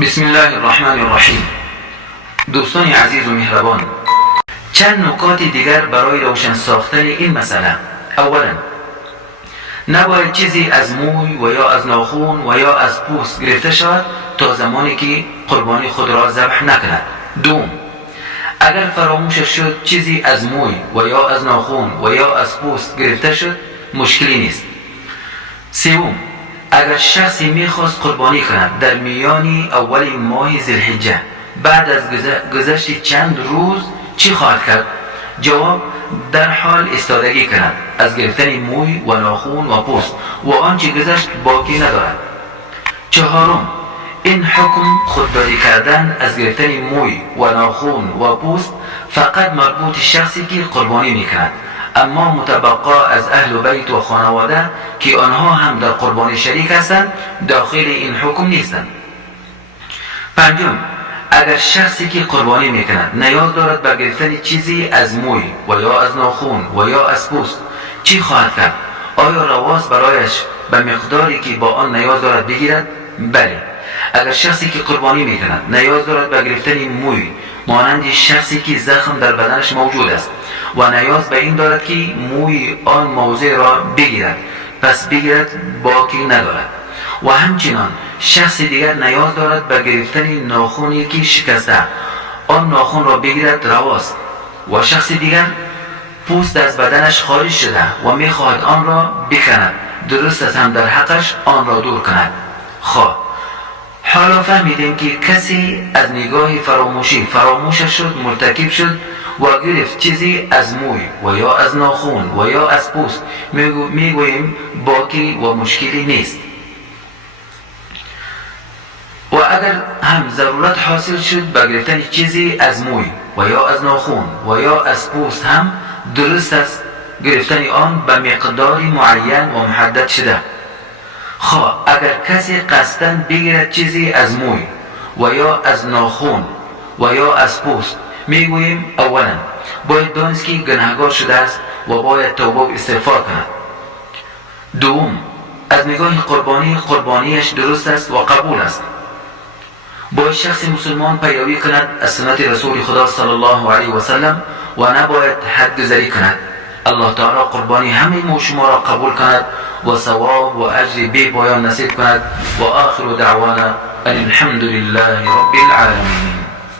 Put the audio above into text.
بسم الله الرحمن الرحیم. دوستان عزیز و مهربان، چند نکات دیگر برای روشن ساختن این مسئله. اولا، نباید چیزی از موی و یا از ناخون و یا از پوست گرفته شود تا زمانی که قربانی خود را ذبح نکند. دوم، اگر فراموشش شد چیزی از موی و یا از ناخون و یا از پوست گرفته شد مشکلی نیست. سوم، اگر شخصی میخواست قربانی کند در میان اول ماه ذوالحجه بعد از گذشت چند روز چی خواهد کرد؟ جواب، در حال ایستادگی کند از گرفتن موی و ناخون و پوست و آنچه گذشت باقی ندارد. چهارم، این حکم خودداری کردن از گرفتن موی و ناخون و پوست فقط مربوط شخصی که قربانی میکند، اما متبقا از اهل بیت و خانواده که آنها هم در قربانی شریک هستند داخل این حکم نیستند. پنجم، اگر شخصی که قربانی میکند نیاز دارد به گرفتن چیزی از موی و یا از ناخون و یا از پوست چی خواهد کرد؟ آیا رواست برایش به مقداری که با آن نیاز دارد بگیرد؟ بله. اگر شخصی که قربانی میکند نیاز دارد به گرفتن موی مانند شخصی که زخم در بدنش موجود است و نیاز به این دارد که موی آن موضع را بگیرد، پس بگیرد، باقی ندارد. و همچنان شخص دیگر نیاز دارد به گرفتن ناخونی که شکسته، آن ناخون را بگیرد، رواست. و شخص دیگر پوست از بدنش خارج شده و میخواهد آن را بکند، درست است هم در حقش آن را دور کند. حالا فهمیدیم که کسی از نگاه فراموشی فراموشش شد، مرتکب شد و گرفت چیزی از موی و یا از ناخون و یا از پوست، میگوییم باقی و مشکلی نیست. و اگر هم ضرورت حاصل شد به گرفتن چیزی از موی و یا از ناخون و یا از پوست هم درست است گرفتن آن به مقداری معین و محدد شده. اگر کسی قصداً بگیرد چیزی از موی و یا از ناخون و یا از پوست، میگوییم اولا باید دانست که گناهکار شده است و باید توبه و استغفار کند. دوم، از نگاه قربانیش درست است و قبول است. باید شخص مسلمان پیروی کند از سنت رسول خدا صلی الله علیه و سلم و نباید حد گذری کند. الله تعالی قربانی همه ما شما را قبول کند و ثواب و اجر بی پایان نصیب کند. و آخر دعوانا ان الحمد لله رب العالمین.